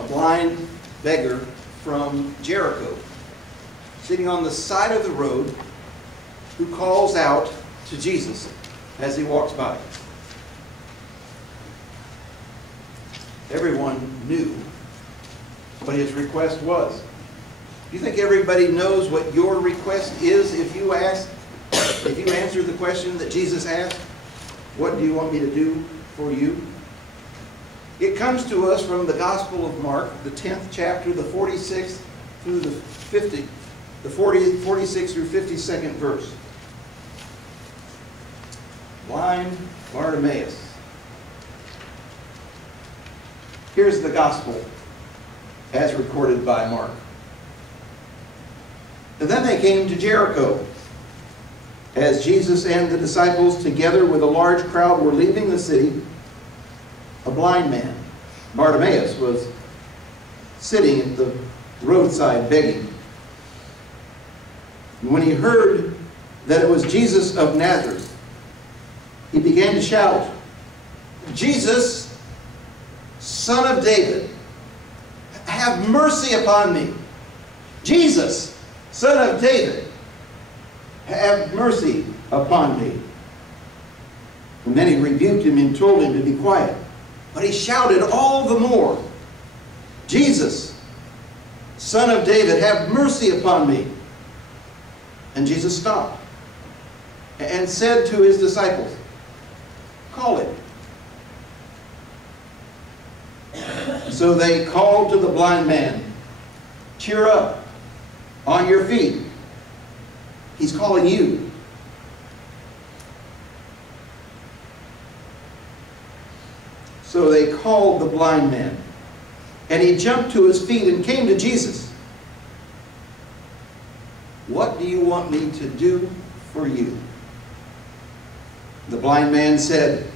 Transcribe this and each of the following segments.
a blind beggar from Jericho, sitting on the side of the road, who calls out to Jesus as he walks by. Everyone knew what his request was. Do you think everybody knows what your request is if you answer the question that Jesus asked? What do you want me to do for you? It comes to us from the Gospel of Mark, the 10th chapter, the 46th through the 46th through 52nd verse. Blind Bartimaeus. Here's the Gospel as recorded by Mark. And then they came to Jericho. As Jesus and the disciples, together with a large crowd, were leaving the city, a blind man, Bartimaeus, was sitting at the roadside begging. And when he heard that it was Jesus of Nazareth, he began to shout, "Jesus, Son of David, have mercy upon me. Jesus, Son of David, have mercy upon me." And many rebuked him and told him to be quiet. But he shouted all the more, "Jesus, Son of David, have mercy upon me." And Jesus stopped and said to his disciples, "Call him." So they called to the blind man, "Cheer up, on your feet. He's calling you." So they called the blind man, and he jumped to his feet and came to Jesus. "What do you want me to do for you?" The blind man said,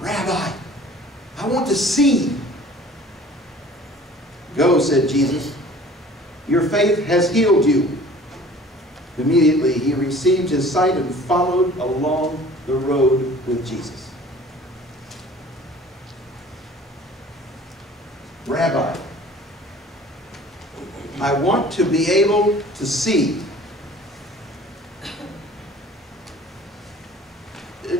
"Rabbi, I want to see." "Go," said Jesus. "Your faith has healed you." Immediately he received his sight and followed along the road with Jesus. "Rabbi, I want to be able to see."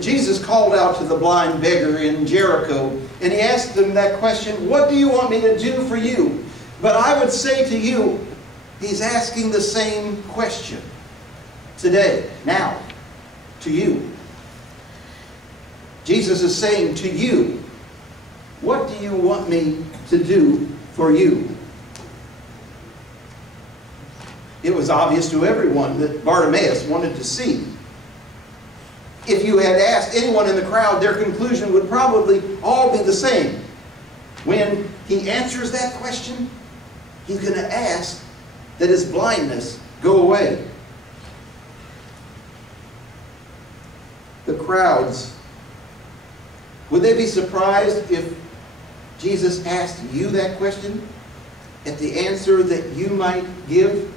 Jesus called out to the blind beggar in Jericho, and he asked him that question, "What do you want me to do for you?" But I would say to you, he's asking the same question today, now, to you. Jesus is saying to you, "What do you want me to do for you?" It was obvious to everyone that Bartimaeus wanted to see. If you had asked anyone in the crowd, their conclusion would probably all be the same. When he answers that question, he's going to ask that his blindness go away. The crowds, would they be surprised if Jesus asked you that question at the answer that you might give?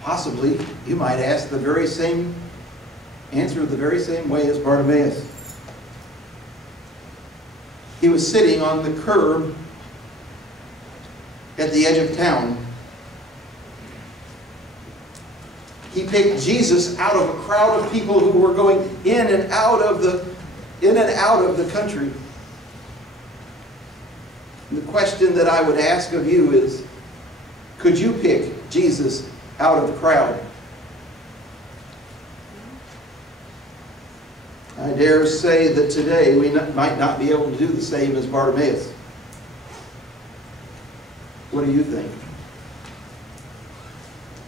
Possibly, you might ask the very same answer the very same way as Bartimaeus. He was sitting on the curb at the edge of town. He picked Jesus out of a crowd of people who were going in and out of the country. And the question that I would ask of you is, could you pick Jesus out of the crowd? I dare say that today we might not be able to do the same as Bartimaeus. What do you think?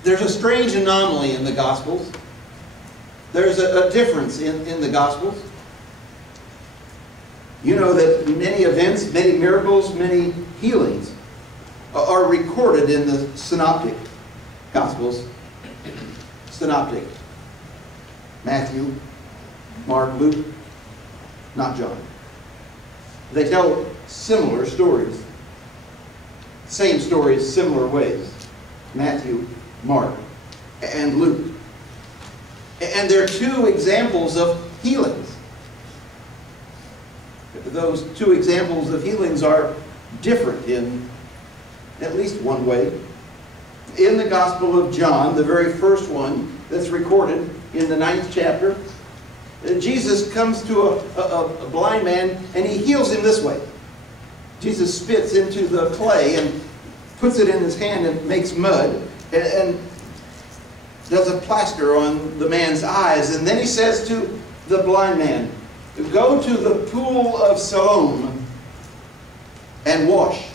There's a strange anomaly in the Gospels. There's a difference in the Gospels. You know that many events, many miracles, many healings are recorded in the synoptic Gospels. Synoptic. Matthew, Mark, Luke, not John. They tell similar stories. Same stories, similar ways. Matthew, Mark, and Luke. And there are two examples of healings. Those two examples of healings are different in at least one way. In the Gospel of John, the very first one that's recorded in the 9th chapter, Jesus comes to a blind man and he heals him this way. Jesus spits into the clay and puts it in his hand and makes mud and does a plaster on the man's eyes. And then he says to the blind man, go to the pool of Siloam and wash.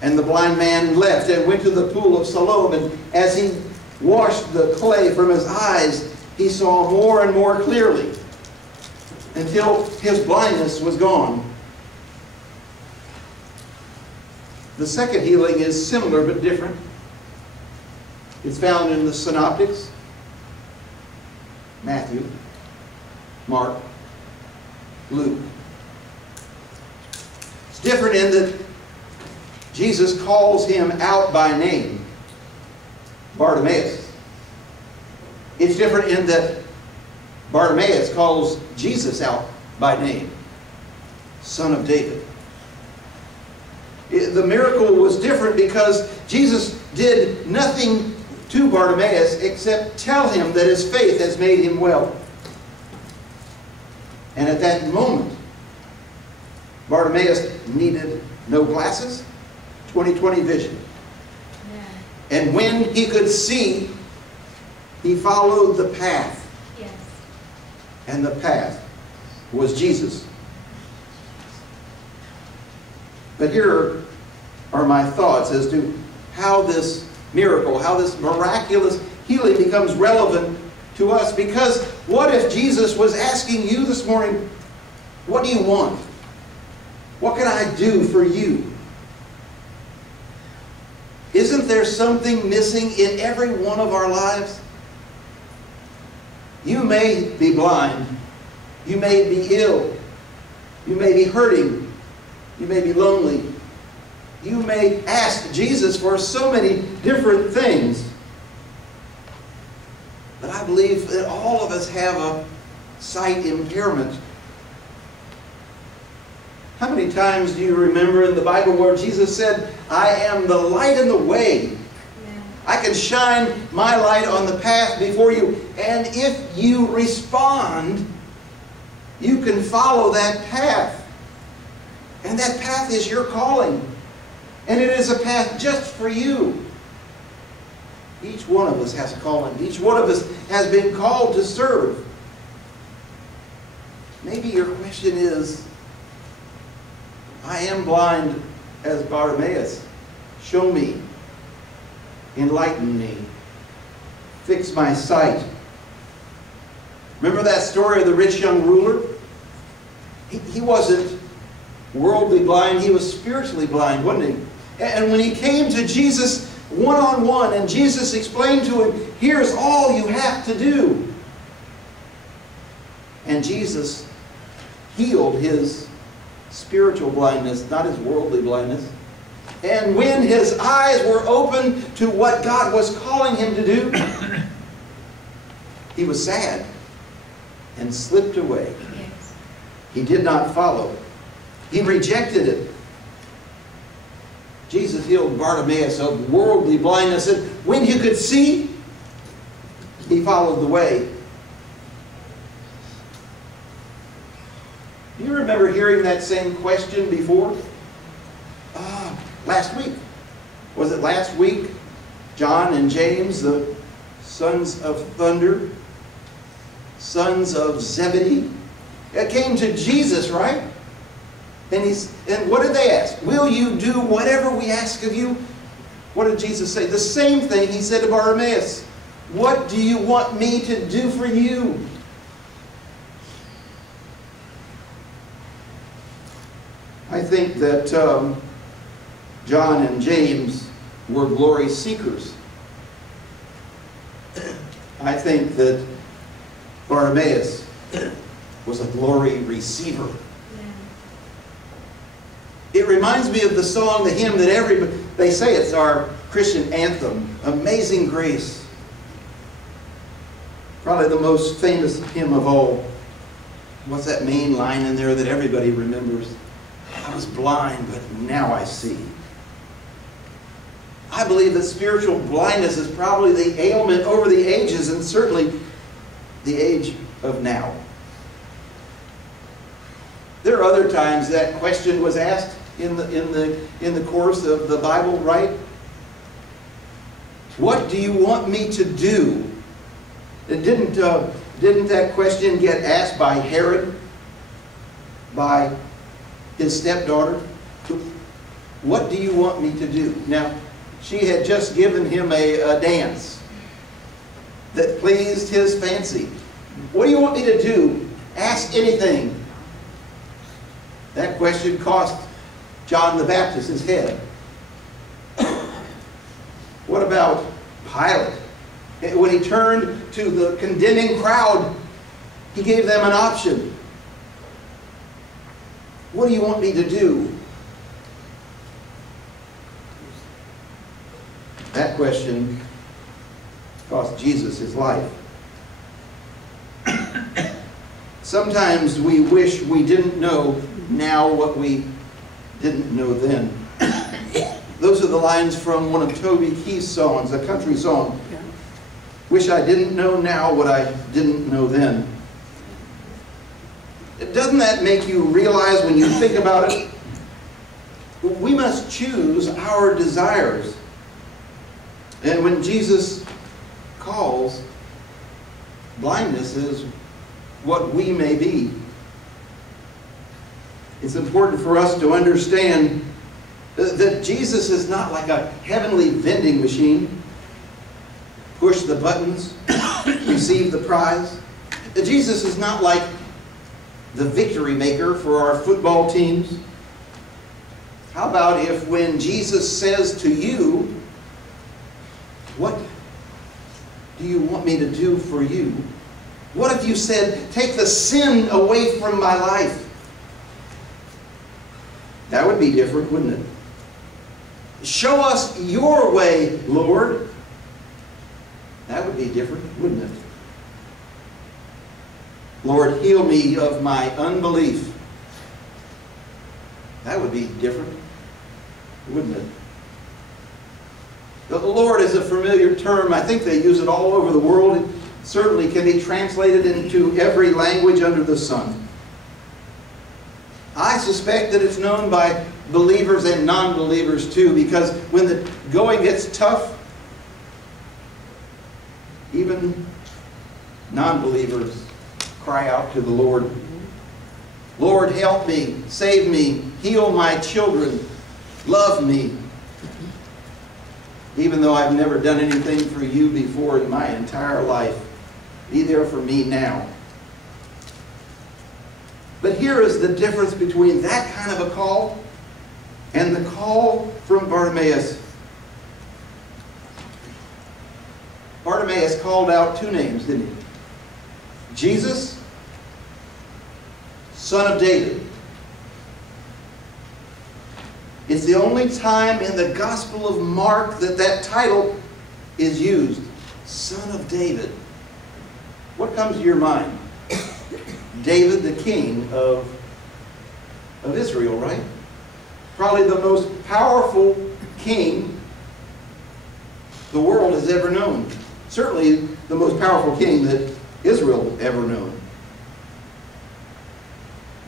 And the blind man left and went to the pool of Siloam, and as he washed the clay from his eyes, he saw more and more clearly until his blindness was gone. The second healing is similar but different. It's found in the Synoptics: Matthew, Mark, Luke. It's different in that Jesus calls him out by name, Bartimaeus. It's different in that Bartimaeus calls Jesus out by name, Son of David. The miracle was different because Jesus did nothing to Bartimaeus except tell him that his faith has made him well. And at that moment, Bartimaeus needed no glasses, 20/20 vision. Yeah. And when he could see, he followed the path. Yes. And the path was Jesus. But here are my thoughts as to how this miracle, how this miraculous healing becomes relevant to us. Because what if Jesus was asking you this morning, what do you want? What can I do for you? Isn't there something missing in every one of our lives? You may be blind. You may be ill. You may be hurting. You may be lonely. You may ask Jesus for so many different things. But I believe that all of us have a sight impairment. How many times do you remember in the Bible where Jesus said, I am the light and the way. Yeah. I can shine my light on the path before you. And if you respond, you can follow that path. And that path is your calling. And it is a path just for you. Each one of us has a calling. Each one of us has been called to serve. Maybe your question is, I am blind as Bartimaeus. Show me. Enlighten me. Fix my sight. Remember that story of the rich young ruler? He wasn't worldly blind. He was spiritually blind, wasn't he? And when he came to Jesus one-on-one and Jesus explained to him, here's all you have to do. And Jesus healed his spiritual blindness, not his worldly blindness. And when his eyes were open to what God was calling him to do, he was sad and slipped away. Yes. He did not follow. He rejected it. Jesus healed Bartimaeus of worldly blindness, and when he could see, he followed the way. Do you remember hearing that same question before? Last week. Was it last week? John and James, the sons of thunder, sons of Zebedee, it came to Jesus, right? And what did they ask? Will you do whatever we ask of you? What did Jesus say? The same thing he said to Bartimaeus. What do you want me to do for you? I think that John and James were glory seekers. I think that Bartimaeus was a glory receiver. It reminds me of the song, the hymn that they say it's our Christian anthem, Amazing Grace. Probably the most famous hymn of all. What's that main line in there that everybody remembers? I was blind, but now I see. I believe that spiritual blindness is probably the ailment over the ages, and certainly the age of now. There are other times that question was asked in the course of the Bible, right? What do you want me to do? Didn't that question get asked by Herod, by his stepdaughter? What do you want me to do? Now, she had just given him a dance that pleased his fancy. What do you want me to do? Ask anything. That question cost John the Baptist his head. What about Pilate? When he turned to the condemning crowd, he gave them an option. What do you want me to do? That question cost Jesus his life. Sometimes we wish we didn't know now what we didn't know then. Those are the lines from one of Toby Keith's songs, a country song. Wish I didn't know now what I didn't know then. Doesn't that make you realize when you think about it? We must choose our desires. And when Jesus calls, blindness is what we may be. It's important for us to understand that Jesus is not like a heavenly vending machine. Push the buttons, receive the prize. Jesus is not like the victory maker for our football teams. How about if when Jesus says to you, what do you want me to do for you? What if you said, take the sin away from my life? That would be different, wouldn't it? Show us your way, Lord. That would be different, wouldn't it? Lord, heal me of my unbelief. That would be different, wouldn't it? The Lord is a familiar term. I think they use it all over the world. It certainly can be translated into every language under the sun. I suspect that it's known by believers and non-believers too, because when the going gets tough, even non-believers cry out to the Lord. Lord, help me, save me, heal my children, love me. Even though I've never done anything for you before in my entire life, be there for me now. But here is the difference between that kind of a call and the call from Bartimaeus. Bartimaeus called out two names, didn't he? Jesus, Son of David. It's the only time in the Gospel of Mark that that title is used. Son of David. What comes to your mind? David, the king of Israel, right? Probably the most powerful king the world has ever known. Certainly the most powerful king that Israel ever known.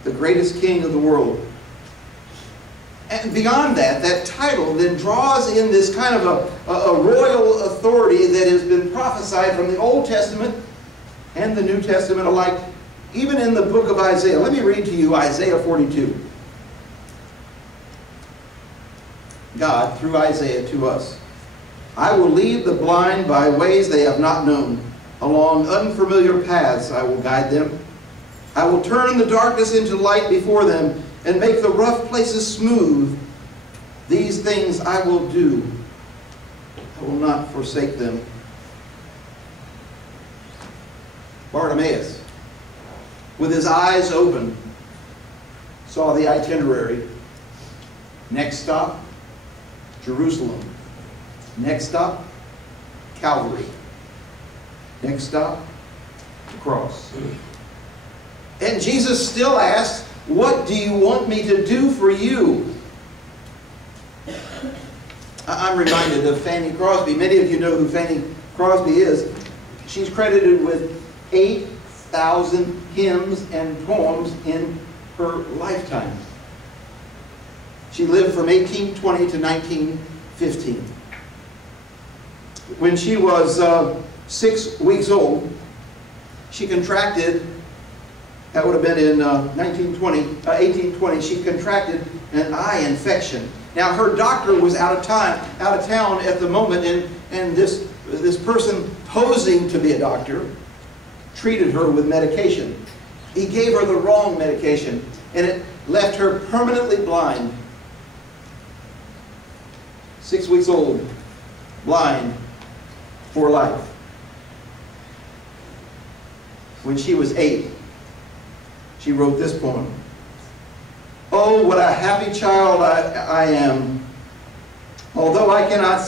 The greatest king of the world. And beyond that, that title then draws in this kind of a royal authority that has been prophesied from the Old Testament and the New Testament alike, even in the book of Isaiah. Let me read to you Isaiah 42. God, through Isaiah to us. I will lead the blind by ways they have not known. Along unfamiliar paths I will guide them. I will turn the darkness into light before them and make the rough places smooth. These things I will do. I will not forsake them. Bartimaeus, with his eyes open, saw the itinerary. Next stop, Jerusalem. Next stop, Calvary. Next stop, the cross. And Jesus still asked, what do you want me to do for you? I'm reminded of Fanny Crosby. Many of you know who Fanny Crosby is. She's credited with 8,000 hymns and poems in her lifetime. She lived from 1820 to 1915. When she was 6 weeks old, she contracted, that would have been in 1820, she contracted an eye infection. Now her doctor was out of town at the moment, and this person posing to be a doctor treated her with medication. He gave her the wrong medication, and it left her permanently blind. 6 weeks old, blind for life. When she was 8, she wrote this poem. Oh, what a happy child I am. Although I cannot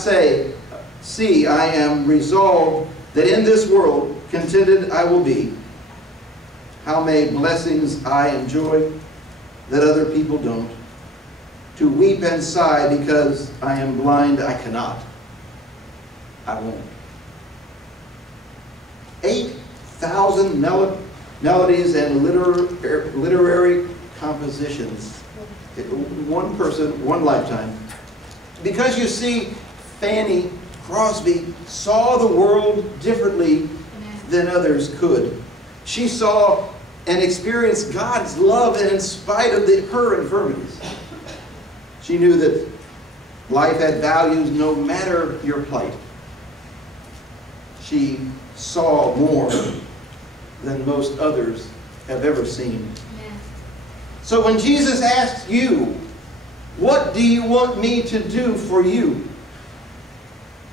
see, I am resolved that in this world contented I will be. How many blessings I enjoy that other people don't. To weep and sigh because I am blind, I cannot. I won't. 8,000 melodies and literary compositions. One person, one lifetime. Because you see, Fanny Crosby saw the world differently than others could. She saw and experienced God's love, and in spite of her infirmities, she knew that life had values no matter your plight. She saw more than most others have ever seen. So when Jesus asks you, what do you want me to do for you?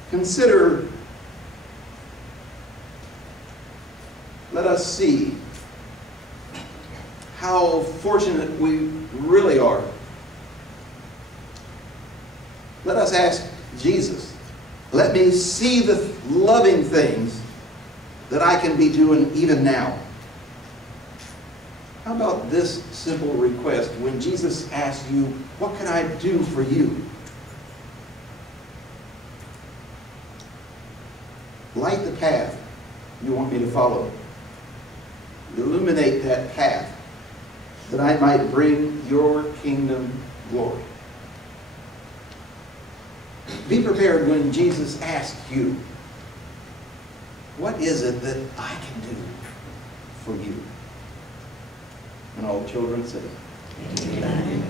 Consider, let us see how fortunate we really are. Let us ask Jesus, let me see the loving things that I can be doing even now. How about this simple request when Jesus asks you, what can I do for you? Light the path you want me to follow. Illuminate that path that I might bring your kingdom glory. Be prepared when Jesus asks you, what is it that I can do for you? And all the children say, Amen.